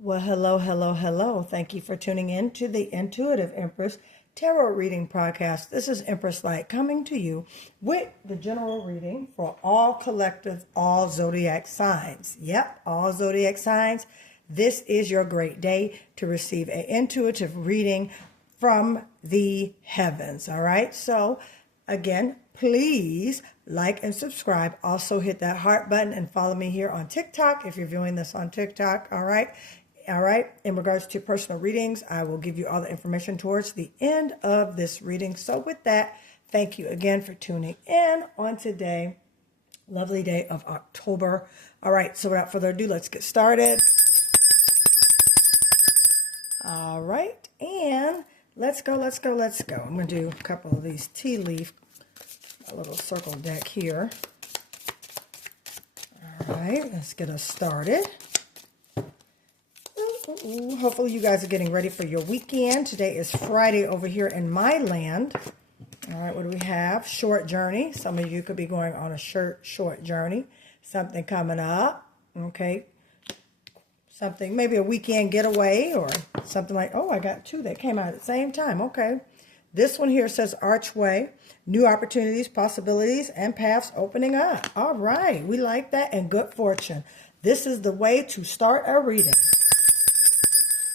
Well, hello, hello, hello. Thank you for tuning in to the Intuitive Empress Tarot Reading Podcast. This is Empress Light coming to you with the general reading for all collective, all zodiac signs. Yep, all zodiac signs. This is your great day to receive an intuitive reading from the heavens. All right. So, again, please like and subscribe. Also, hit that heart button and follow me here on TikTok if you're viewing this on TikTok. All right. All right. In regards to personal readings, I will give you all the information towards the end of this reading. So with that, thank you again for tuning in on today. Lovely day of October. All right. So without further ado, let's get started. All right. And let's go. I'm going to do a couple of these tea leaf, a little circle deck here. All right. Let's get us started. Hopefully you guys are getting ready for your weekend. Today is Friday over here in my land. All right, what do we have? Short journey. Some of you could be going on a short journey. Something coming up. Okay. Something, maybe a weekend getaway or something like, oh, I got two that came out at the same time. Okay. This one here says archway, new opportunities, possibilities, and paths opening up. All right. We like that, and good fortune. This is the way to start a reading.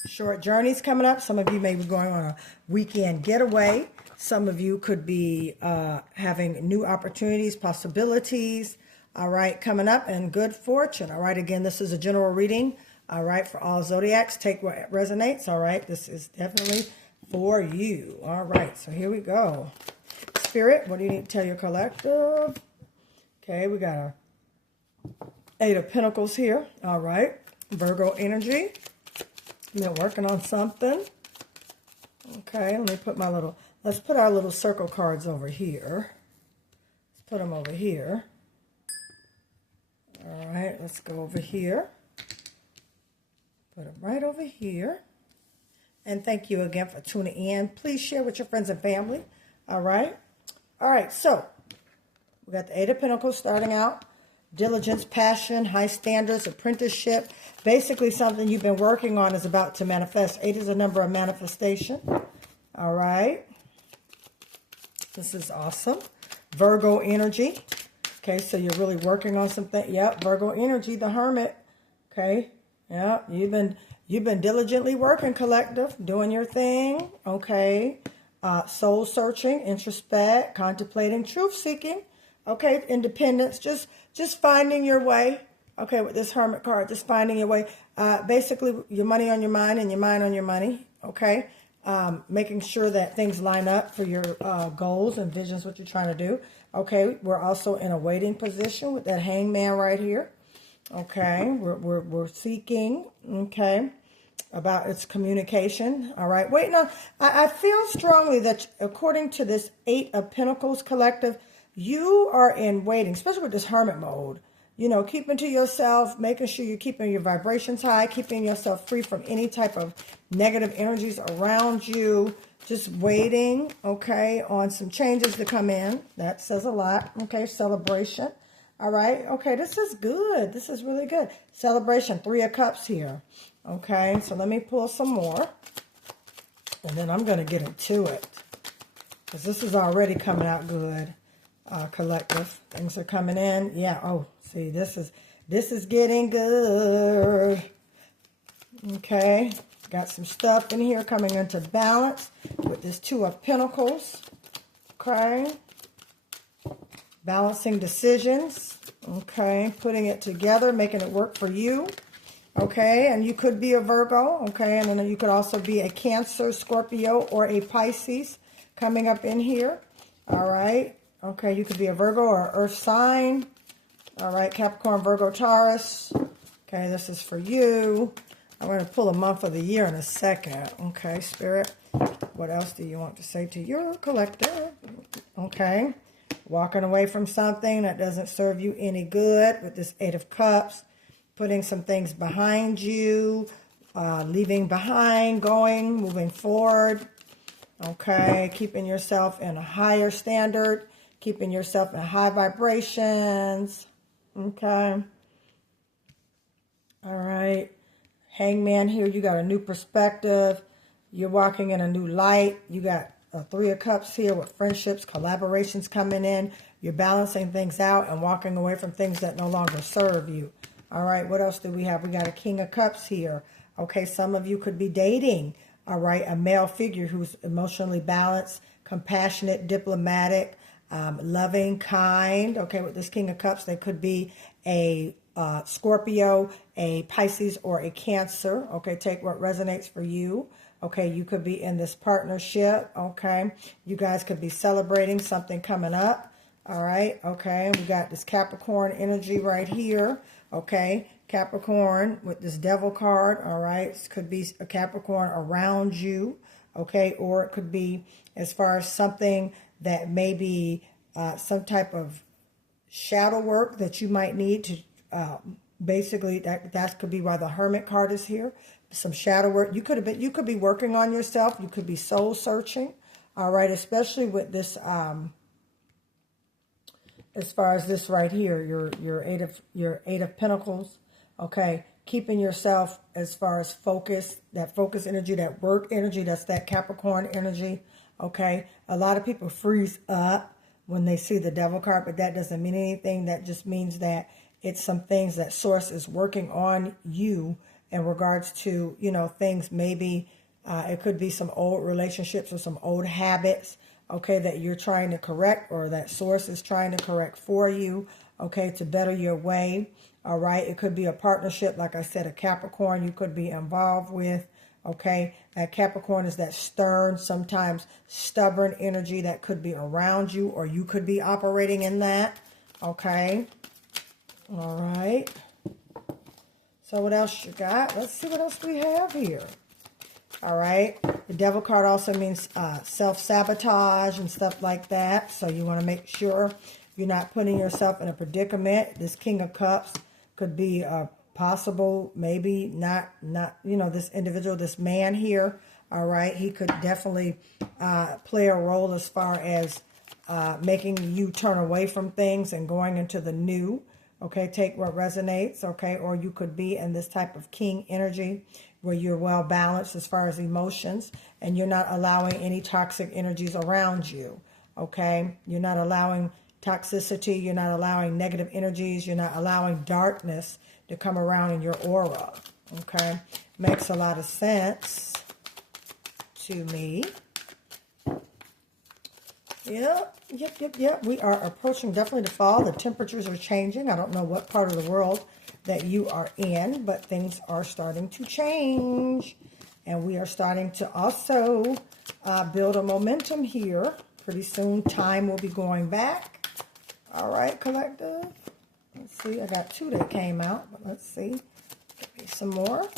Short journeys coming up. Some of you may be going on a weekend getaway. Some of you could be having new opportunities, possibilities. All right, coming up, and good fortune. All right, again, this is a general reading. All right, for all zodiacs, take what resonates. All right, this is definitely for you. All right, so here we go. Spirit, what do you need to tell your collective? Okay, we got our Eight of Pentacles here. All right, Virgo energy. Been working on something. Okay, let me put let's put our little circle cards over here. Let's put them over here. All right, let's go over here. Put them right over here. And thank you again for tuning in. Please share with your friends and family. All right. All right, so we got the Eight of Pentacles starting out. Diligence, passion, high standards, apprenticeship. Basically something you've been working on is about to manifest. 8 is a number of manifestation. All right. This is awesome. Virgo energy. Okay, so you're really working on something. Yep, Virgo energy, the Hermit. Okay. Yeah, you've been diligently working, collective, doing your thing. Okay. Soul searching, introspect, contemplating, truth seeking. Okay, independence, just finding your way. Okay, with this Hermit card, just finding your way. Basically, your money on your mind and your mind on your money. Okay, making sure that things line up for your goals and visions, what you're trying to do. Okay, we're also in a waiting position with that Hangman right here. Okay, we're seeking. Okay, about its communication. All right, wait, no, I feel strongly that according to this Eight of Pentacles collective, you are in waiting, especially with this Hermit mode. You know, keeping to yourself, making sure you're keeping your vibrations high, keeping yourself free from any type of negative energies around you. Just waiting, okay, on some changes to come in. That says a lot. Okay, celebration. All right, okay, this is good. This is really good. Celebration, 3 of Cups here. Okay, so let me pull some more. And then I'm going to get into it. Because this is already coming out good. Collective, things are coming in. Yeah, oh, see, this is getting good. Okay, got some stuff in here coming into balance with this Two of Pentacles. Okay, balancing decisions. Okay, putting it together, making it work for you. Okay, and you could be a Virgo. Okay, and then you could also be a Cancer, Scorpio, or a Pisces coming up in here. All right. Okay, you could be a Virgo or Earth sign. All right, Capricorn, Virgo, Taurus. Okay, this is for you. I'm going to pull a month of the year in a second. Okay, Spirit, what else do you want to say to your collective? Okay, walking away from something that doesn't serve you any good with this Eight of Cups. Putting some things behind you. Leaving behind, going, moving forward. Okay, keeping yourself in a higher standard. Keeping yourself in high vibrations. Okay. All right. Hangman here, you got a new perspective. You're walking in a new light. You got a Three of Cups here with friendships, collaborations coming in. You're balancing things out and walking away from things that no longer serve you. All right, what else do we have? We got a King of Cups here. Okay, some of you could be dating, all right, a male figure who's emotionally balanced, compassionate, diplomatic, loving, kind. Okay, with this King of Cups, they could be a Scorpio, a Pisces, or a Cancer. Okay, take what resonates for you. Okay, you could be in this partnership. Okay, you guys could be celebrating something coming up. All right, okay, we got this Capricorn energy right here. Okay, Capricorn with this Devil card. All right, this could be a Capricorn around you. Okay, or it could be as far as something that may be some type of shadow work that you might need to basically that could be why the Hermit card is here. Some shadow work. You could be working on yourself. You could be soul searching. All right, especially with this as far as this right here, your eight of Pentacles. Okay, keeping yourself as far as focus, that focus energy, that work energy, that's that Capricorn energy. Okay, a lot of people freeze up when they see the Devil card, but that doesn't mean anything. That just means that it's some things that Source is working on you in regards to, you know, things maybe it could be some old relationships or some old habits, okay, that you're trying to correct or that Source is trying to correct for you, okay, to better your way. All right, it could be a partnership, like I said, a Capricorn you could be involved with. Okay, that Capricorn is that stern, sometimes stubborn energy that could be around you, or you could be operating in that. Okay. All right. So what else you got? Let's see what else we have here. All right. The Devil card also means self-sabotage and stuff like that. So you want to make sure you're not putting yourself in a predicament. This King of Cups could be a possible, maybe not, you know, this individual, this man here. All right. He could definitely play a role as far as making you turn away from things and going into the new. Okay, take what resonates, okay? Or you could be in this type of king energy where you're well balanced as far as emotions and you're not allowing any toxic energies around you, okay? You're not allowing toxicity, you're not allowing negative energies, you're not allowing darkness to come around in your aura, okay? Makes a lot of sense to me. Yep. We are approaching definitely the fall. The temperatures are changing. I don't know what part of the world that you are in, but things are starting to change. And we are starting to also build a momentum here. Pretty soon, time will be going back. All right, collective. Let's see. I got two that came out, but let's see. Give me some more.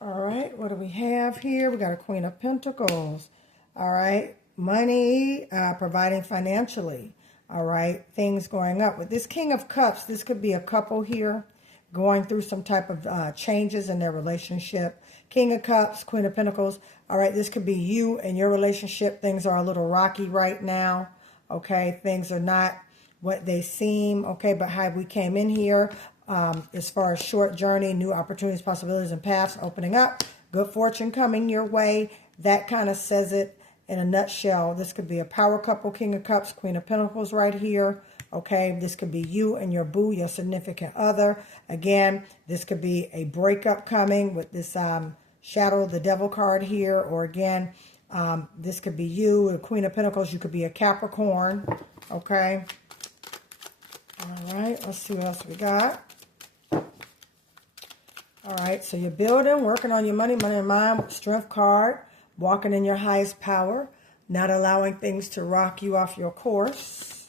All right, what do we have here? We got a Queen of Pentacles. All right. Money, providing financially, all right, things going up. With this King of Cups, this could be a couple here going through some type of changes in their relationship. King of Cups, Queen of Pentacles, all right, this could be you and your relationship. Things are a little rocky right now, okay? Things are not what they seem, okay? But how we came in here, as far as short journey, new opportunities, possibilities, and paths opening up, good fortune coming your way, that kind of says it. In a nutshell, this could be a power couple, King of Cups, Queen of Pentacles right here. Okay, this could be you and your boo, your significant other. Again, this could be a breakup coming with this Shadow, the Devil card here. Or again, this could be you, the Queen of Pentacles. You could be a Capricorn. Okay. All right, let's see what else we got. All right, so you're building, working on your money and mind, Strength card. Walking in your highest power, not allowing things to rock you off your course,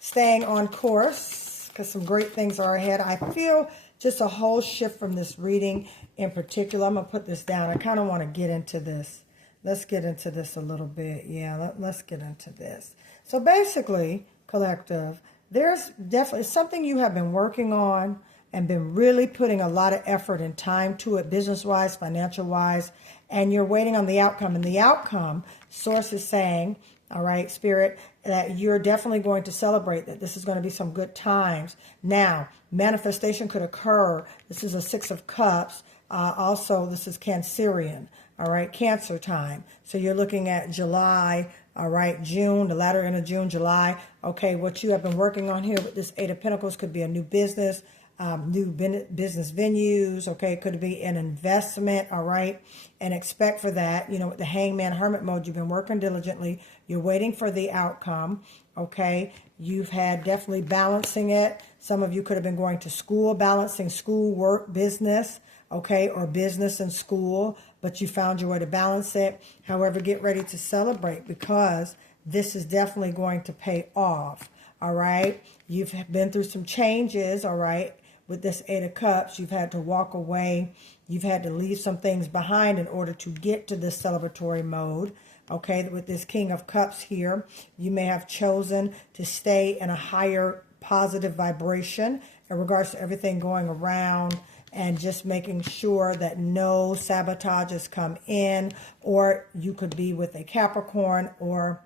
staying on course, because some great things are ahead. I feel just a whole shift from this reading in particular. I'm going to put this down. I kind of want to get into this. Let's get into this a little bit. Yeah, let's get into this. So basically, collective, there's definitely something you have been working on and been really putting a lot of effort and time to it, business-wise, financial-wise, and you're waiting on the outcome. And the outcome, Source is saying, all right, Spirit, that you're definitely going to celebrate, that this is going to be some good times. Now, manifestation could occur. This is a Six of Cups. Also, this is Cancerian, all right, Cancer time. So you're looking at July, all right, June, the latter end of June, July. Okay, what you have been working on here with this Eight of Pentacles could be a new business, business venues. Okay, it could be an investment, all right, and expect for that. You know, with the Hangman Hermit mode, you've been working diligently. You're waiting for the outcome. Okay, you've had definitely balancing it. Some of you could have been going to school, balancing school, work, business, okay, or business and school, but you found your way to balance it. However, get ready to celebrate because this is definitely going to pay off, all right? You've been through some changes, all right, with this Eight of Cups. You've had to walk away. You've had to leave some things behind in order to get to this celebratory mode. Okay, with this King of Cups here, you may have chosen to stay in a higher positive vibration in regards to everything going around and just making sure that no sabotages come in. Or you could be with a Capricorn, or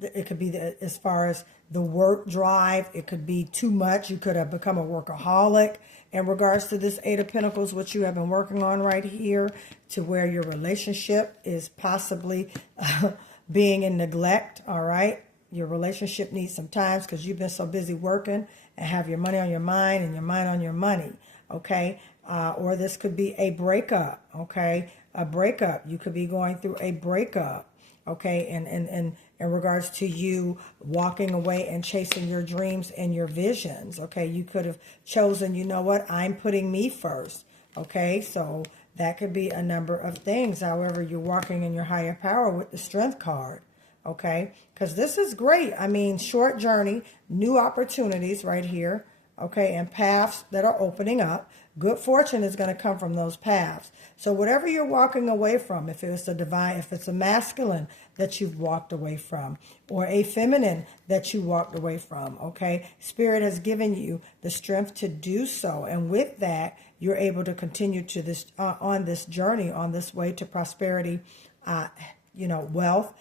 it could be as far as the work drive. It could be too much. You could have become a workaholic in regards to this Eight of Pentacles, which you have been working on right here, to where your relationship is possibly being in neglect, all right? Your relationship needs some time because you've been so busy working and have your money on your mind and your mind on your money, okay? Or this could be a breakup, okay? A breakup. You could be going through a breakup, okay? And in regards to you walking away and chasing your dreams and your visions, okay? You could have chosen, you know what, I'm putting me first, okay? So that could be a number of things. However, you're walking in your higher power with the Strength card, okay? Because this is great. I mean, short journey, new opportunities right here, okay? And paths that are opening up. Good fortune is going to come from those paths. So whatever you're walking away from, if it's a divine, if it's a masculine that you've walked away from, or a feminine that you walked away from, okay? Spirit has given you the strength to do so. And with that, you're able to continue to this on this journey, on this way to prosperity, wealth,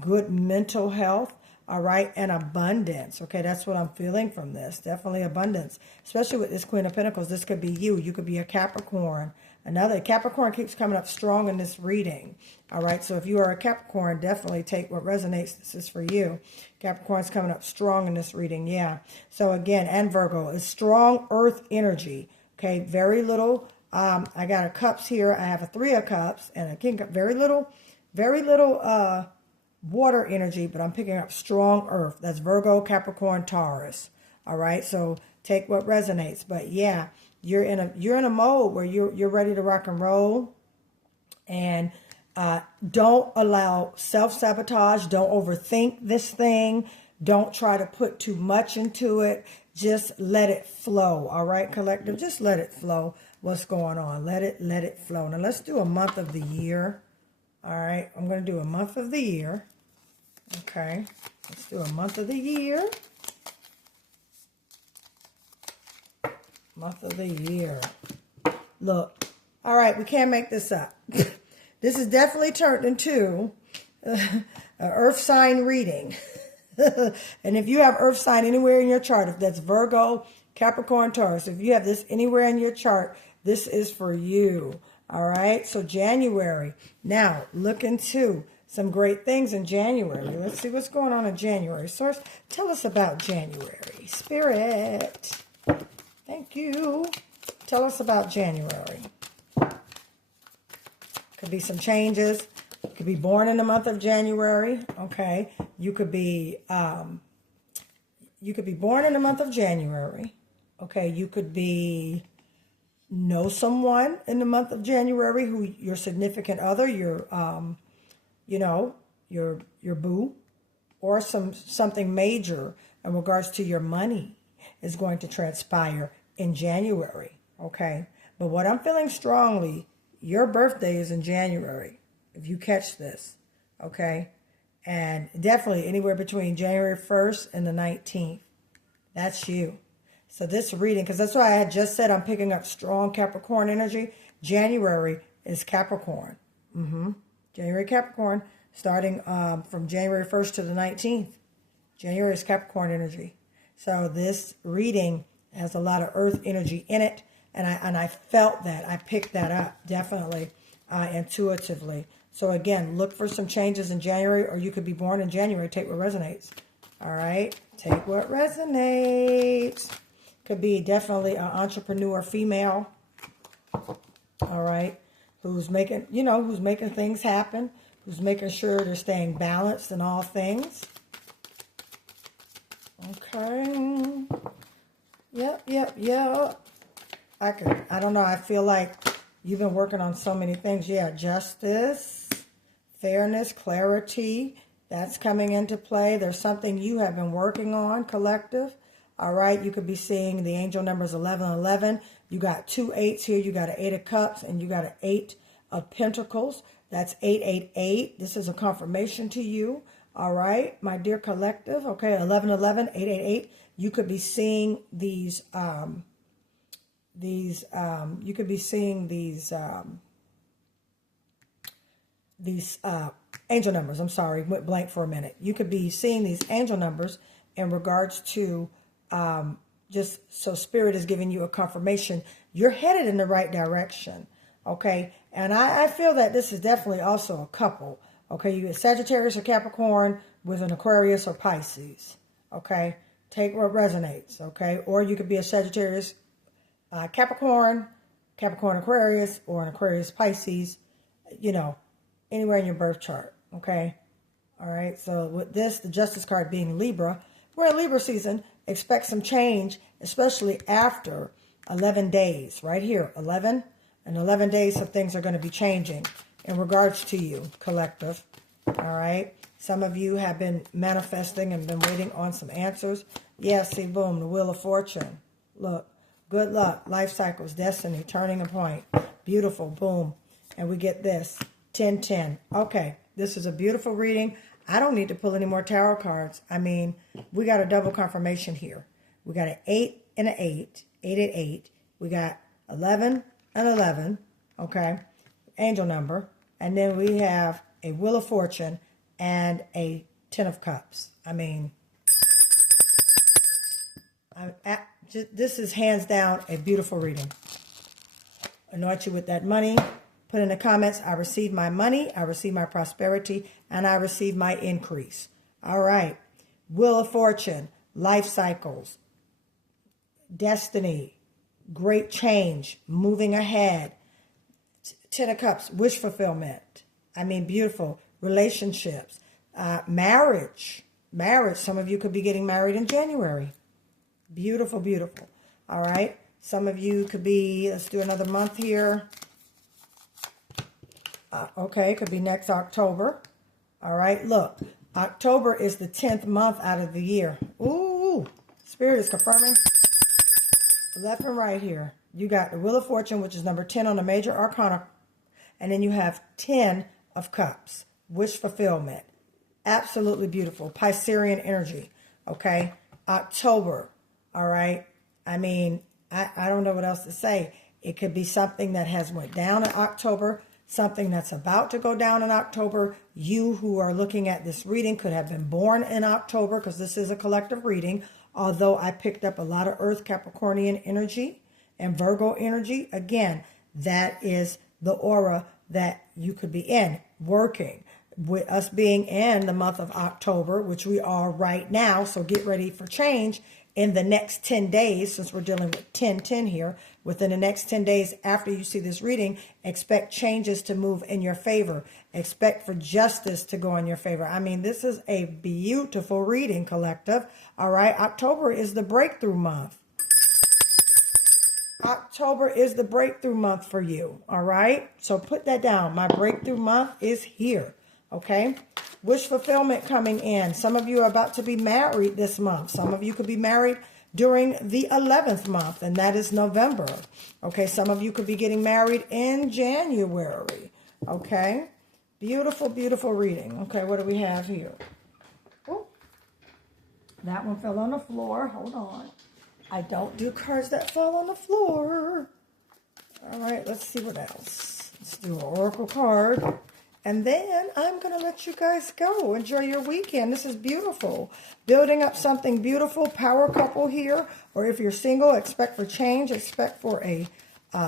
good mental health, all right, and abundance. Okay, that's what I'm feeling from this. Definitely abundance, especially with this Queen of Pentacles. This could be you. You could be a Capricorn. Another Capricorn keeps coming up strong in this reading. All right, so if you are a Capricorn, definitely take what resonates. This is for you. Capricorn's coming up strong in this reading, yeah. So again, and Virgo is strong earth energy. Okay, very little. I got a cups here. I have a Three of Cups and a King Cup. Very little water energy, but I'm picking up strong earth. That's Virgo, Capricorn, Taurus. All right, so take what resonates. But yeah, you're in a mode where you're ready to rock and roll, and don't allow self-sabotage. Don't overthink this thing. Don't try to put too much into it. Just let it flow. All right, collective, just let it flow. What's going on? Let it flow. Now let's do a month of the year. All right, I'm going to do a month of the year. Okay, let's do a month of the year. Month of the year. Look, all right, we can't make this up. This is definitely turned into an earth sign reading. And if you have earth sign anywhere in your chart, if that's Virgo, Capricorn, Taurus, if you have this anywhere in your chart, this is for you. All right, so January. Now, look into some great things in January. Let's see what's going on in January. Source, tell us about January. Spirit, thank you. Tell us about January. Could be some changes. You could be born in the month of January. Okay, you could be born in the month of January. Okay, you could know someone in the month of January who your significant other, your boo, or something major in regards to your money is going to transpire in January, okay? But what I'm feeling strongly, your birthday is in January, if you catch this, okay? And definitely anywhere between January 1st and the 19th. That's you. So this reading, because that's why I had just said I'm picking up strong Capricorn energy. January is Capricorn. January Capricorn, starting from January 1st to the 19th. January is Capricorn energy. So this reading has a lot of earth energy in it, And I felt that. I picked that up, definitely, intuitively. So again, look for some changes in January, or you could be born in January. Take what resonates. All right? Take what resonates. Could be definitely an entrepreneur female. All right? Who's making, who's making things happen. Who's making sure they're staying balanced in all things. Okay. Yep. I don't know. I feel like you've been working on so many things. Yeah, justice, fairness, clarity. That's coming into play. There's something you have been working on, collective. All right. You could be seeing the angel numbers 1111. You got 2 8s here. You got an 8 of cups and you got an 8 of pentacles. That's 888. This is a confirmation to you. All right, my dear collective. Okay, 1111, 888. You could be seeing these angel numbers. I'm sorry, went blank for a minute. You could be seeing these angel numbers in regards to just so Spirit is giving you a confirmation. You're headed in the right direction. Okay, and I feel that this is definitely also a couple. Okay, you get Sagittarius or Capricorn with an Aquarius or Pisces. Okay, take what resonates. Okay, or you could be a Sagittarius, Capricorn, Capricorn Aquarius, or an Aquarius Pisces. Anywhere in your birth chart. Okay, all right. So with this, the Justice card being Libra, we're in Libra season. Expect some change, especially after 11 days. Right here, 11. In 11 days, some things are going to be changing in regards to you, collective. All right. Some of you have been manifesting and been waiting on some answers. Yeah, see, boom, the Wheel of Fortune. Look, good luck, life cycles, destiny, turning a point. Beautiful, boom. And we get this, 1010. Okay, this is a beautiful reading. I don't need to pull any more tarot cards. I mean, we got a double confirmation here. We got an 8 and an 8, 888. We got 11 and 11, okay, angel number. And then we have a Wheel of Fortune and a 10 of Cups. I mean, this is hands down a beautiful reading. Anoint you with that money. Put in the comments, I receive my money, I receive my prosperity, and I receive my increase. All right. Wheel of Fortune, life cycles, destiny, great change, moving ahead. 10 of Cups, wish fulfillment. I mean, beautiful. Relationships, marriage. Some of you could be getting married in January. Beautiful, beautiful. All right. Some of you could be, let's do another month here. Okay, it could be next October. All right, look. October is the 10th month out of the year. Ooh, Spirit is confirming. Left and right here. You got the Wheel of Fortune, which is number 10 on the major arcana. And then you have 10 of Cups. Wish fulfillment. Absolutely beautiful. Piscean energy. Okay. October. All right. I mean, I don't know what else to say. It could be something that has went down in October. Something that's about to go down in October. You who are looking at this reading could have been born in October, because this is a collective reading. Although I picked up a lot of Earth Capricornian energy and Virgo energy. Again, that is the aura that you could be in, working. With us being in the month of October, which we are right now, so get ready for change in the next 10 days, since we're dealing with 10-10 here. Within the next 10 days after you see this reading, expect changes to move in your favor. Expect for justice to go in your favor. I mean, this is a beautiful reading, collective. All right, October is the breakthrough month. October is the breakthrough month for you. All right, so put that down. My breakthrough month is here. Okay, wish fulfillment coming in. Some of you are about to be married this month. Some of you could be married during the 11th month, and that is November. Okay, some of you could be getting married in January. Okay, beautiful, beautiful reading. Okay, what do we have here? Oh, that one fell on the floor. Hold on. I don't do cards that fall on the floor. All right, let's see what else. Let's do an oracle card. And then I'm going to let you guys go. Enjoy your weekend. This is beautiful. Building up something beautiful. Power couple here. Or if you're single, expect for change. Expect for a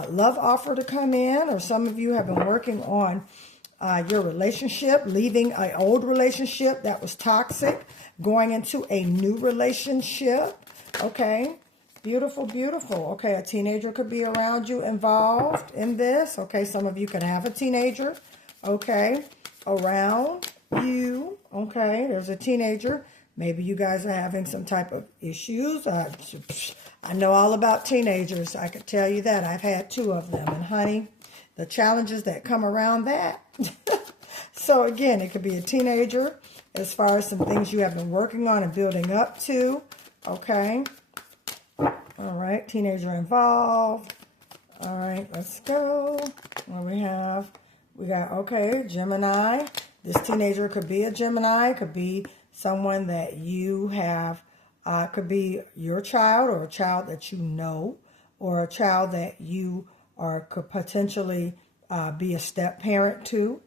love offer to come in, or some of you have been working on your relationship, leaving an old relationship that was toxic, going into a new relationship. Okay, beautiful, beautiful. Okay, a teenager could be around you involved in this. Okay, some of you could have a teenager, okay, around you. Okay, there's a teenager. Maybe you guys are having some type of issues. I know all about teenagers. I could tell you that. I've had 2 of them. And honey, the challenges that come around that. So again, it could be a teenager as far as some things you have been working on and building up to. Okay. All right. Teenager involved. All right. Let's go. What we have? We got, okay, Gemini. This teenager could be a Gemini. Could be someone that you have, could be your child or a child that you know, or a child that you could potentially be a step parent to,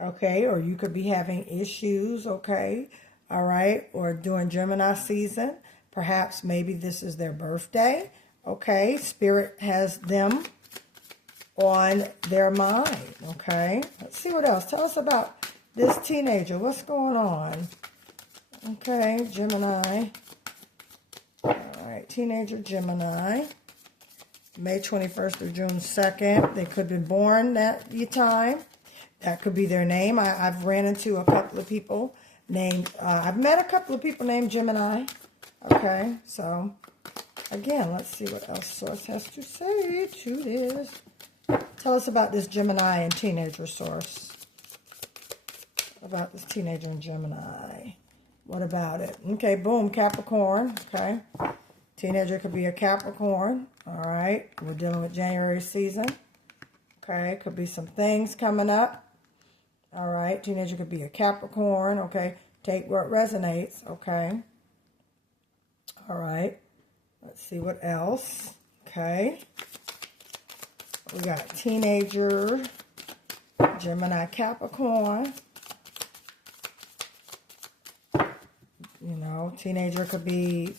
okay, or you could be having issues, okay, all right, or during Gemini season, perhaps maybe this is their birthday, okay, Spirit has them on their mind, okay. Let's see what else. Tell us about this teenager. What's going on? Okay, Gemini. All right, teenager Gemini. May 21st through June 2nd. They could have been born that time. That could be their name. I've ran into a couple of people named, I've met a couple of people named Gemini. Okay, so again, let's see what else Source has to say to this. Tell us about this Gemini and teenager, Source. About this teenager and Gemini. What about it? Okay, boom, Capricorn. Okay. Teenager could be a Capricorn. All right. We're dealing with January season. Okay. Could be some things coming up. All right. Teenager could be a Capricorn. Okay. Take what resonates. Okay. All right. Let's see what else. Okay. We got teenager, Gemini, Capricorn. You know, teenager could be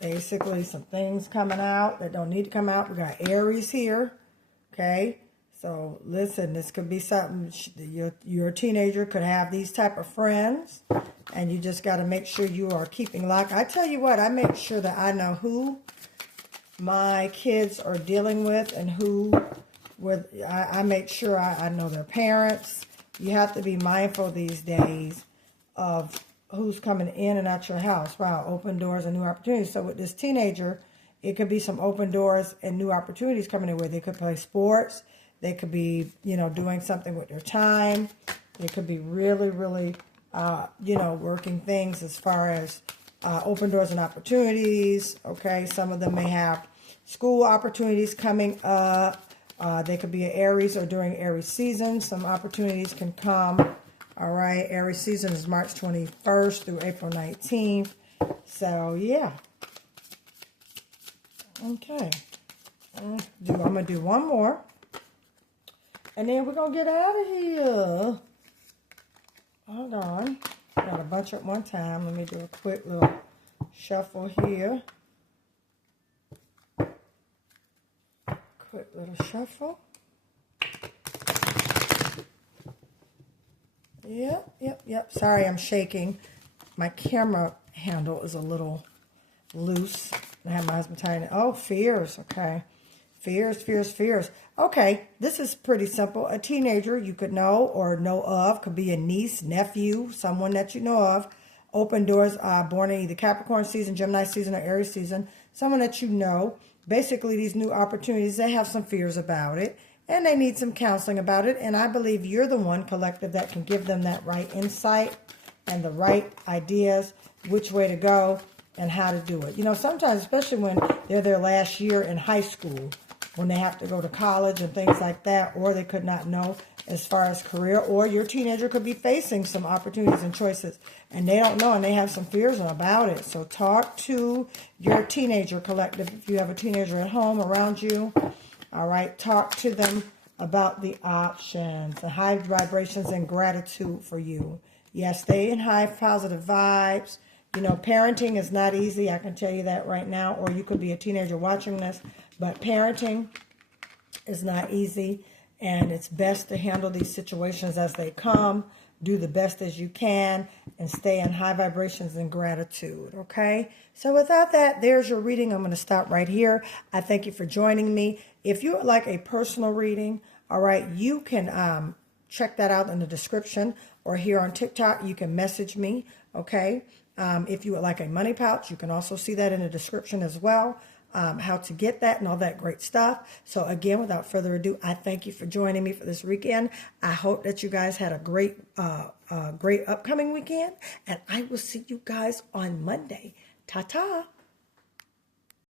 basically some things coming out that don't need to come out. We got Aries here, okay? So, listen, this could be something, your teenager could have these type of friends, and you just got to make sure you are keeping lock. I tell you what, I make sure that I know who my kids are dealing with and who, I make sure I know their parents. You have to be mindful these days of who's coming in and out your house. Wow, open doors and new opportunities. So with this teenager, it could be some open doors and new opportunities coming in where they could play sports. They could be, you know, doing something with their time. They could be really, really, you know, working things as far as open doors and opportunities. Okay, some of them may have school opportunities coming up. They could be an Aries or during Aries season. Some opportunities can come. All right, Aries season is March 21st through April 19th. So, yeah. Okay. I'm going to do one more. And then we're going to get out of here. Hold on. Got a bunch at one time. Let me do a quick little shuffle here. Quick little shuffle. Yep. Sorry, I'm shaking. My camera handle is a little loose. I have my husband tying it. Oh, fears. Okay. Fears. Okay, this is pretty simple. A teenager you could know or know of. Could be a niece, nephew, someone that you know of. Open doors, born in either Capricorn season, Gemini season, or Aries season. Someone that you know. Basically, these new opportunities, they have some fears about it. And they need some counseling about it. And I believe you're the one, collective, that can give them that right insight and the right ideas, which way to go and how to do it. You know, sometimes, especially when they're their last year in high school, when they have to go to college and things like that, or they could not know as far as career, or your teenager could be facing some opportunities and choices, and they don't know, and they have some fears about it. So talk to your teenager, collective. If you have a teenager at home around you, all right, talk to them about the options, the high vibrations and gratitude for you. Yes, stay in high positive vibes. You know, parenting is not easy. I can tell you that right now. Or you could be a teenager watching this. But parenting is not easy, and it's best to handle these situations as they come. Do the best as you can and stay in high vibrations and gratitude, okay? So without that, there's your reading. I'm going to stop right here. I thank you for joining me. If you would like a personal reading, all right, you can check that out in the description, or here on TikTok, you can message me, okay? If you would like a money pouch, you can also see that in the description as well. How to get that and all that great stuff. So again, without further ado, I thank you for joining me for this weekend. I hope that you guys had a great upcoming weekend, and I will see you guys on Monday. Ta-ta.